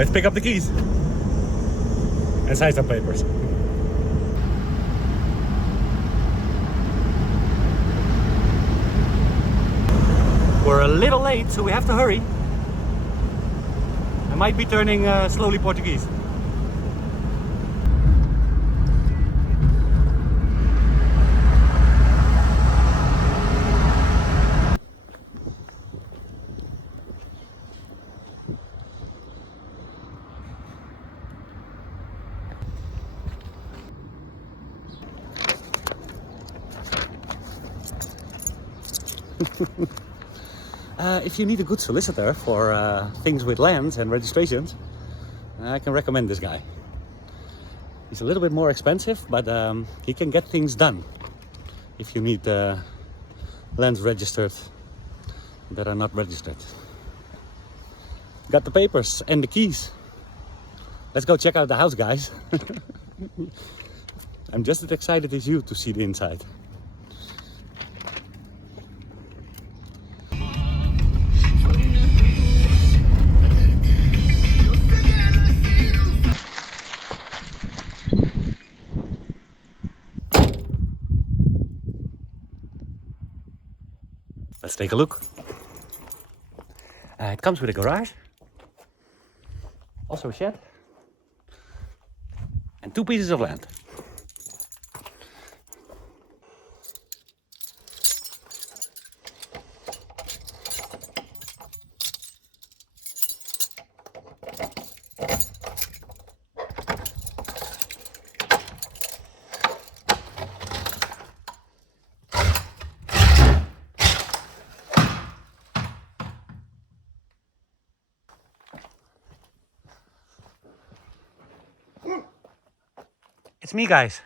Let's pick up the keys and sign some papers. We're a little late, so we have to hurry. I might be turning slowly Portuguese. If you need a good solicitor for things with lands and registrations, I can recommend this guy. He's a little bit more expensive, but he can get things done if you need lands registered that are not registered. Got the papers and the keys. Let's go check out the house, guys. I'm just as excited as you to see the inside. Let's take a look. It comes with a garage, also a shed, and 2 pieces of land. It's me, guys.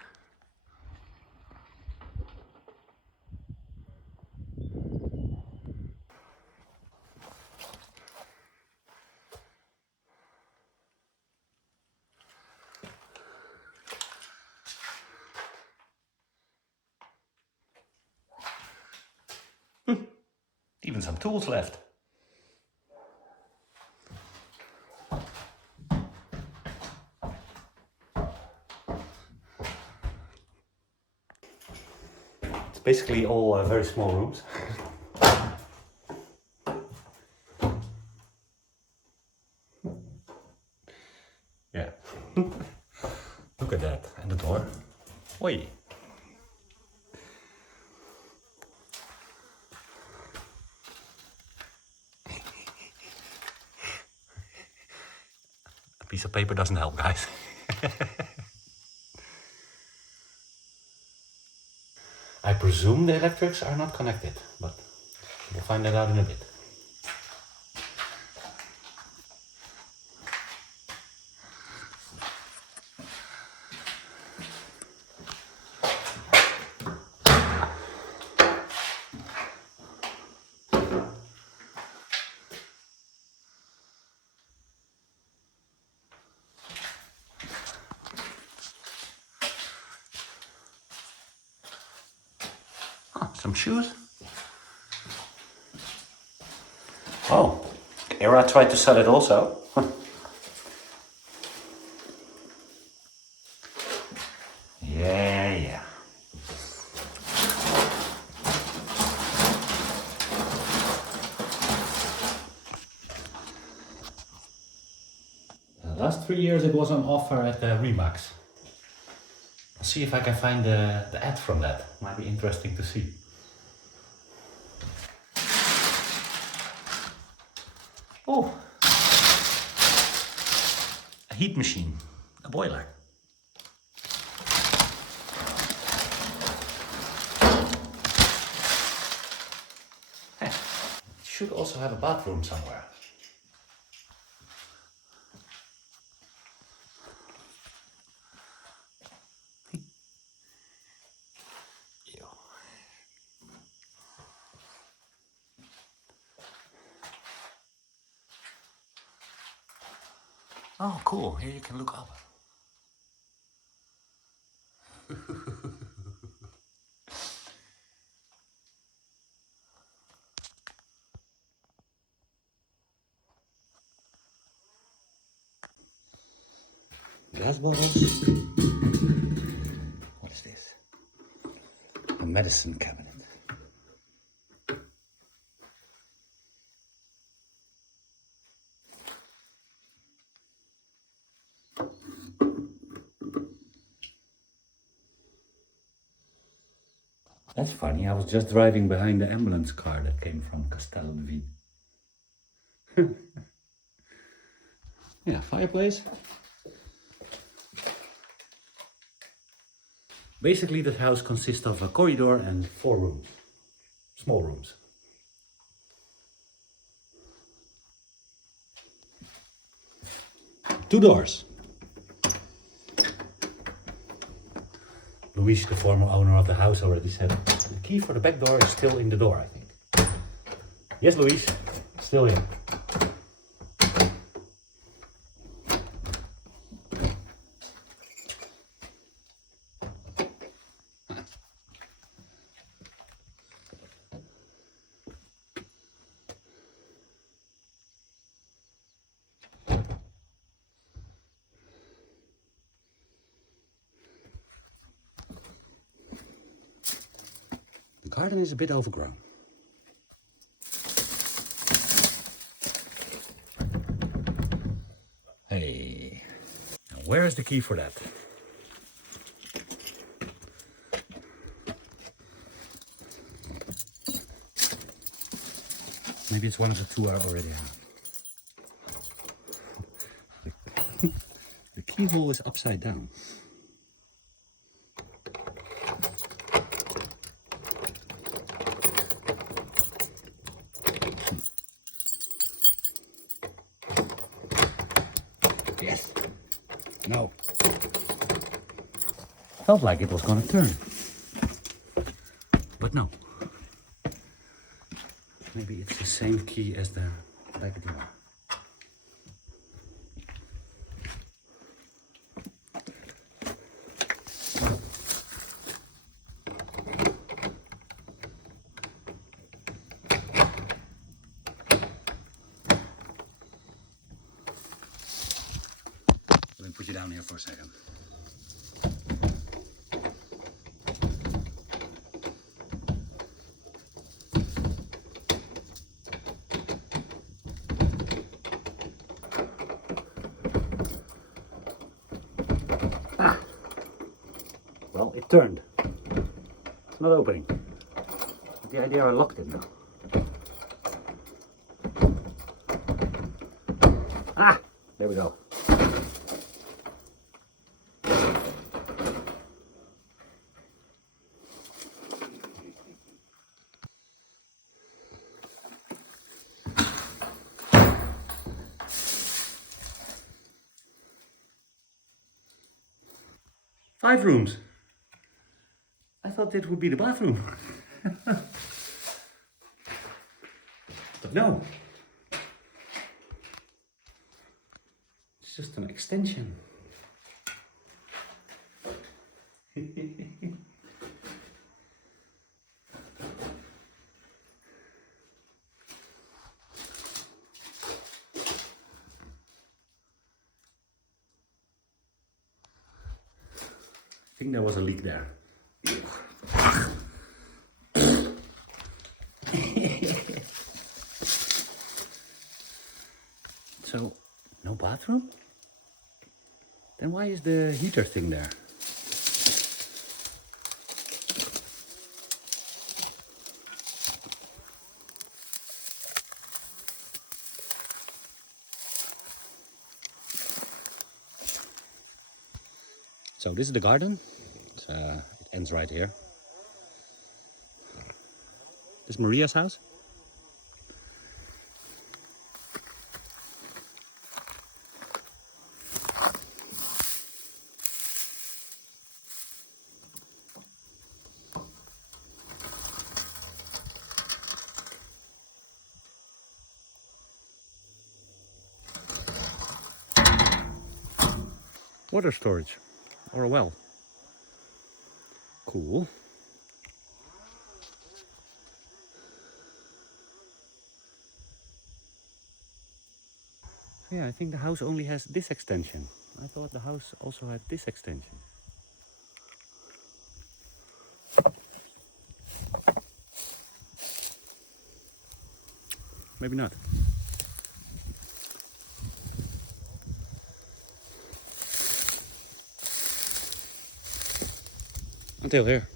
Even some tools left. It's basically all very small rooms. Yeah. Look at that. And the door. Oi. A piece of paper doesn't help, guys. I presume the electrics are not connected, but we'll find that out in a bit. Some shoes. Oh, Era tried to sell it also. Yeah. The last 3 years it was on offer at Remax. I'll see if I can find the ad from that. Might be interesting to see. Oh, a heat machine, a boiler. It should also have a bathroom somewhere. Oh, cool. Here you can look up. Glass bottles. What is this? A medicine cabinet. That's funny, I was just driving behind the ambulance car that came from Castello de Vide. Yeah, fireplace. Basically, this house consists of a corridor and 4 rooms. Small rooms. Two doors. Luis, the former owner of the house, already said the key for the back door is still in the door, I think. Yes, Luis, still in. The garden is a bit overgrown. Hey, now where is the key for that? Maybe it's one of the two I already have. The keyhole is upside down. Yes. No. Felt like it was gonna turn. But no. Maybe it's the same key as the back door. Let me put you down here for a second. Ah! Well, it turned. It's not opening. With the idea I locked it now. Ah! There we go. Five rooms. I thought that would be the bathroom. But no. It's just an extension. I think there was a leak there. So, no bathroom? Then why is the heater thing there? So this is the garden. It ends right here. This is Maria's house. Water storage or a well. Cool. Yeah, I think the house only has this extension. I thought the house also had this extension. Maybe not. Until here.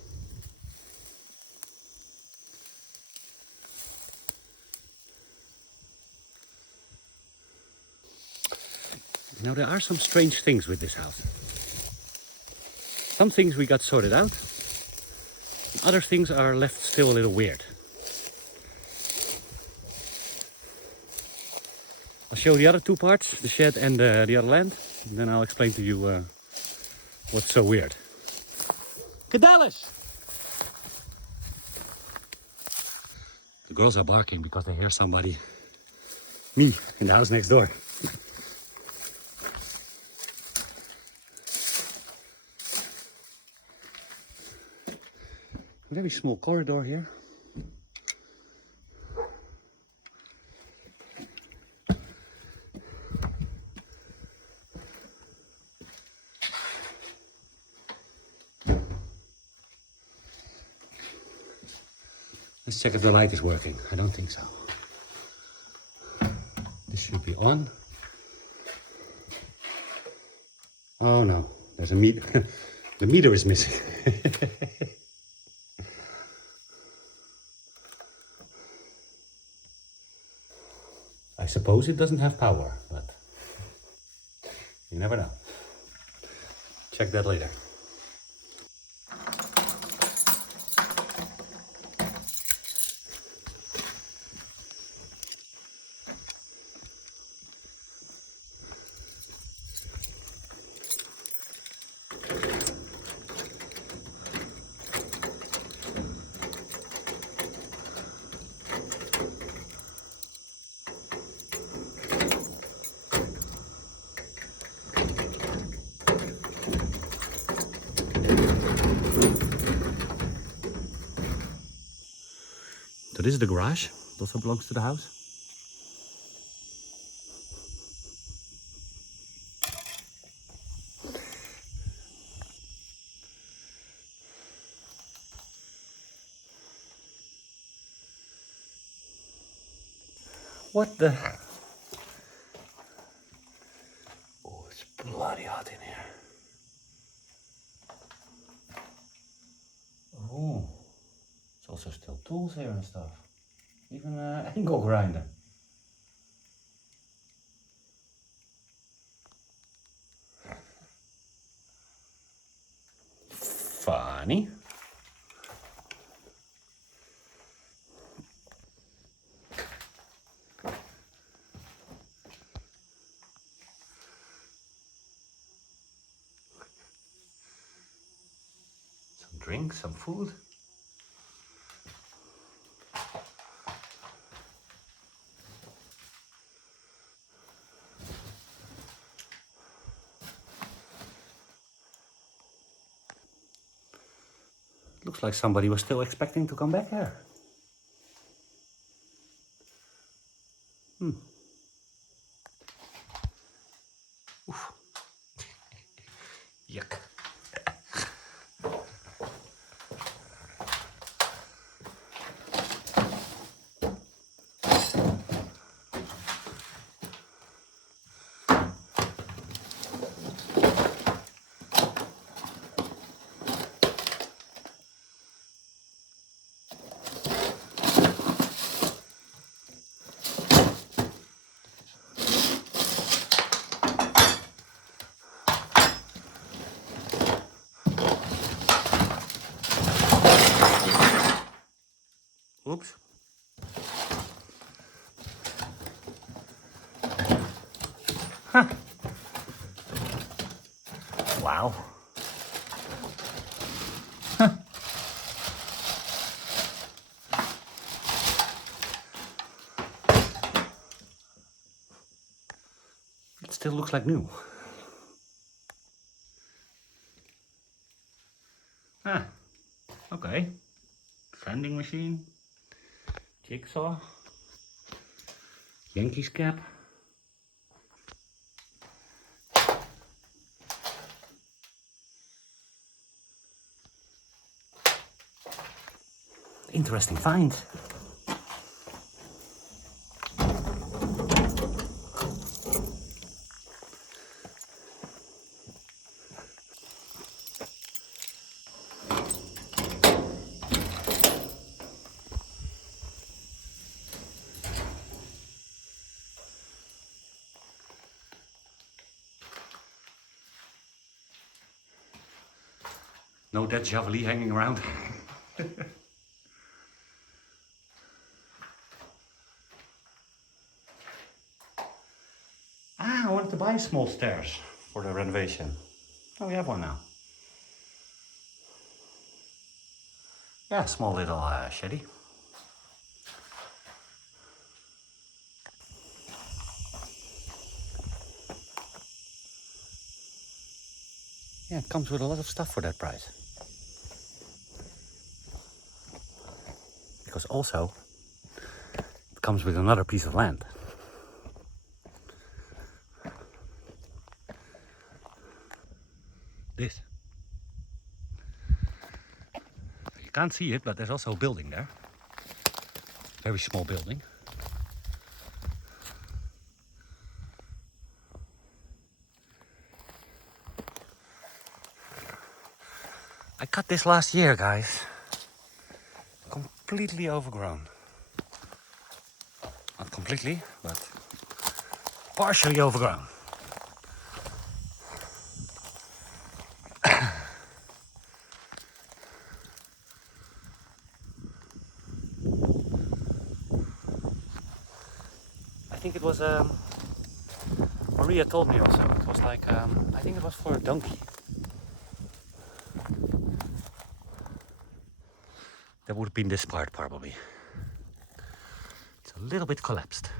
Now there are some strange things with this house. Some things we got sorted out. Other things are left still a little weird. I'll show the other two parts, the shed and the other land. And then I'll explain to you what's so weird. Cadellus! The girls are barking because they hear somebody, me, in the house next door. A very small corridor here. Let's check if the light is working. I don't think so. This should be on. Oh no, there's a meter. The meter is missing. I suppose it doesn't have power, but you never know. Check that later. So this is the garage. It also belongs to the house. What the? Oh, it's bloody hot in here. Oh, it's also still tools here and stuff. Even an angle grinder. Funny. Some drinks, some food. Looks like somebody was still expecting to come back here. Oof. Yuck. Oops. Huh. Wow. Huh. It still looks like new. Ah, okay. Sanding machine. Jigsaw. Yankees cap. Interesting find. No dead javeli hanging around. I wanted to buy small stairs for the renovation. Oh, we have one now. Yeah, small little shetty. Yeah, it comes with a lot of stuff for that price. Because also, it comes with another piece of land. This. You can't see it, but there's also a building there. Very small building. I cut this last year, guys. Completely overgrown. Not completely, but partially overgrown. I think it was, Maria told me also, it was like, I think it was for a donkey. That would have been this part probably. It's a little bit collapsed.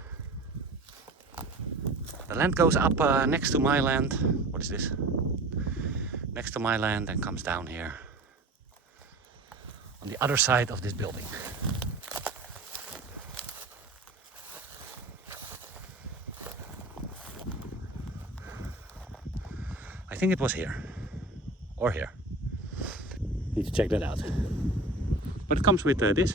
The land goes up next to my land. What is this? Next to my land and comes down here on the other side of this building. I think it was here or here. Need to check that out. But it comes with this.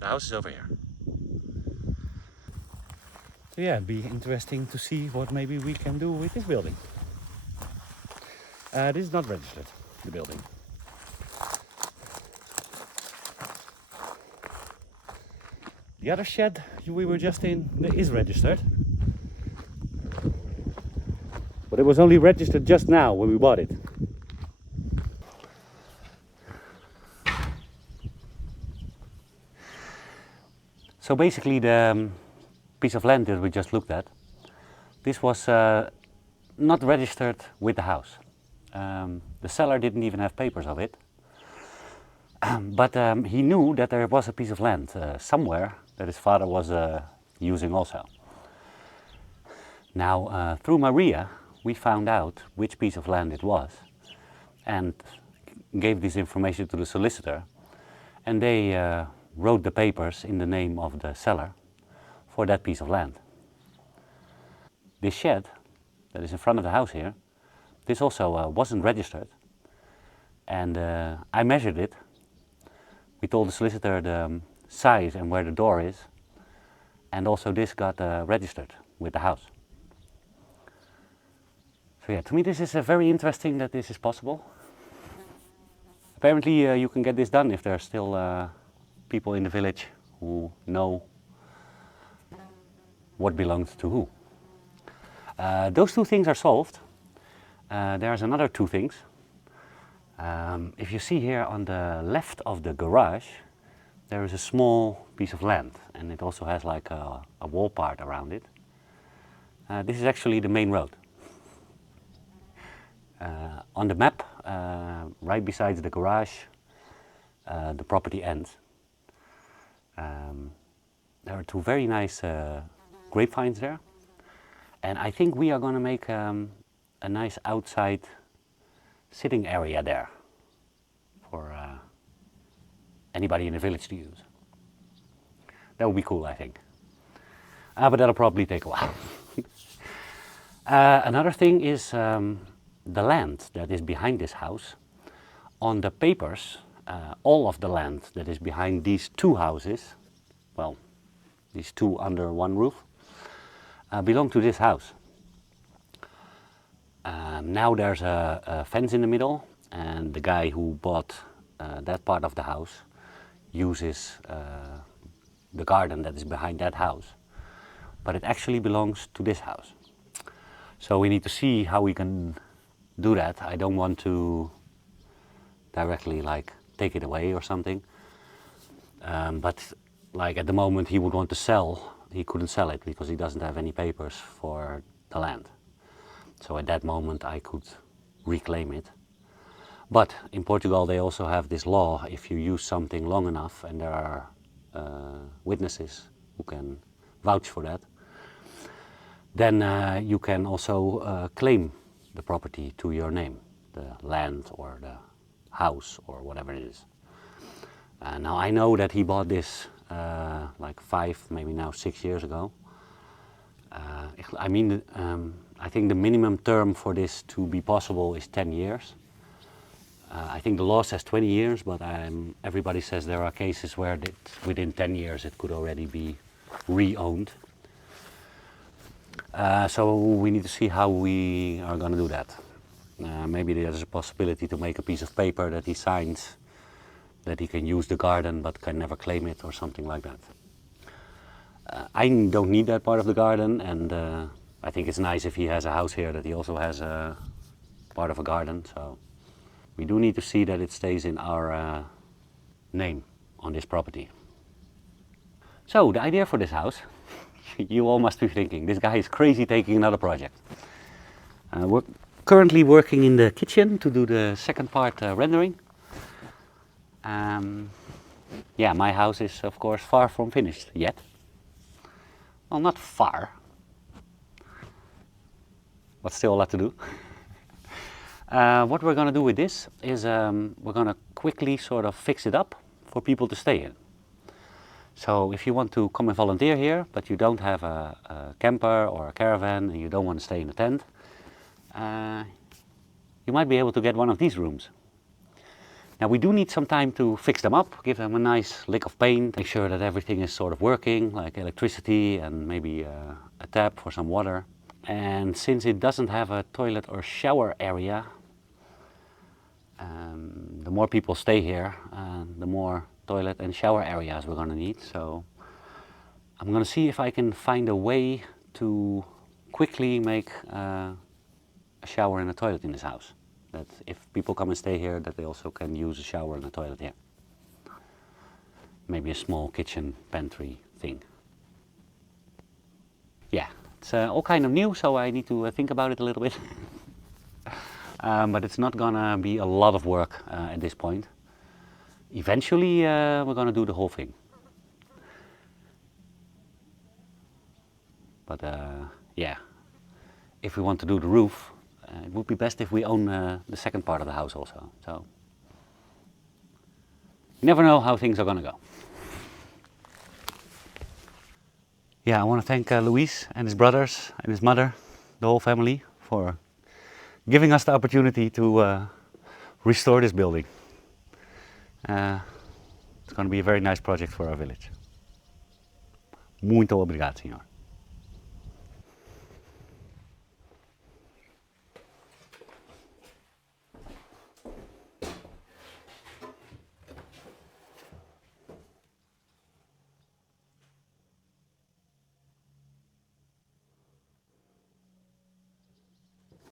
The house is over here. So yeah, it'd be interesting to see what maybe we can do with this building. This is not registered, the building. The other shed we were just in is registered. But it was only registered just now when we bought it. So basically the piece of land that we just looked at, this was not registered with the house. The seller didn't even have papers of it. But he knew that there was a piece of land somewhere that his father was using also. Now, through Maria, we found out which piece of land it was and gave this information to the solicitor, and they wrote the papers in the name of the seller for that piece of land. This shed that is in front of the house here, this also wasn't registered, and I measured it. We told the solicitor the size and where the door is, and also this got registered with the house. So yeah, to me this is very interesting that this is possible. Apparently you can get this done if there are still people in the village who know what belongs to who. Those two things are solved. There's another two things. If you see here on the left of the garage, there is a small piece of land, and it also has like a wall part around it. This is actually the main road. On the map, right beside the garage, the property ends. There are two very nice grapevines there, and I think we are going to make a nice outside sitting area there for anybody in the village to use. That would be cool, I think. But that'll probably take a while. Another thing is the land that is behind this house, on the papers, all of the land that is behind these two houses, well, these two under one roof, belong to this house. Now there's a fence in the middle, and the guy who bought that part of the house uses the garden that is behind that house, but it actually belongs to this house. So we need to see how we can do that. I don't want to directly like take it away or something, but like at the moment he would want to sell, he couldn't sell it because he doesn't have any papers for the land. So at that moment I could reclaim it. But in Portugal they also have this law: if you use something long enough and there are witnesses who can vouch for that, then you can also claim the property to your name, the land or the house or whatever it is. Now I know that he bought this like 5, maybe now 6 years ago. I think the minimum term for this to be possible is 10 years. I think the law says 20 years, but everybody says there are cases where within 10 years it could already be re-owned. So we need to see how we are going to do that. Maybe there's a possibility to make a piece of paper that he signs, that he can use the garden but can never claim it or something like that. I don't need that part of the garden, and I think it's nice if he has a house here that he also has a part of a garden. So we do need to see that it stays in our name on this property. So the idea for this house, you all must be thinking, this guy is crazy taking another project. We're currently working in the kitchen to do the second part rendering. Yeah, my house is of course far from finished yet. Well, not far, but still a lot to do. What we're going to do with this is we're going to quickly sort of fix it up for people to stay in. So if you want to come and volunteer here, but you don't have a camper or a caravan and you don't want to stay in a tent, you might be able to get one of these rooms. Now we do need some time to fix them up, give them a nice lick of paint, make sure that everything is sort of working, like electricity and maybe a tap for some water. And since it doesn't have a toilet or shower area, the more people stay here, the more toilet and shower areas we're going to need. So I'm going to see if I can find a way to quickly make a shower and a toilet in this house. That if people come and stay here, that they also can use a shower and a toilet here. Maybe a small kitchen pantry thing. Yeah, it's all kind of new, so I need to think about it a little bit. But it's not gonna be a lot of work at this point. Eventually we're gonna do the whole thing. But yeah, if we want to do the roof, it would be best if we own the second part of the house also. So you never know how things are going to go. Yeah, I want to thank Luis and his brothers and his mother, the whole family, for giving us the opportunity to restore this building. It's going to be a very nice project for our village. Muito obrigado, senhor.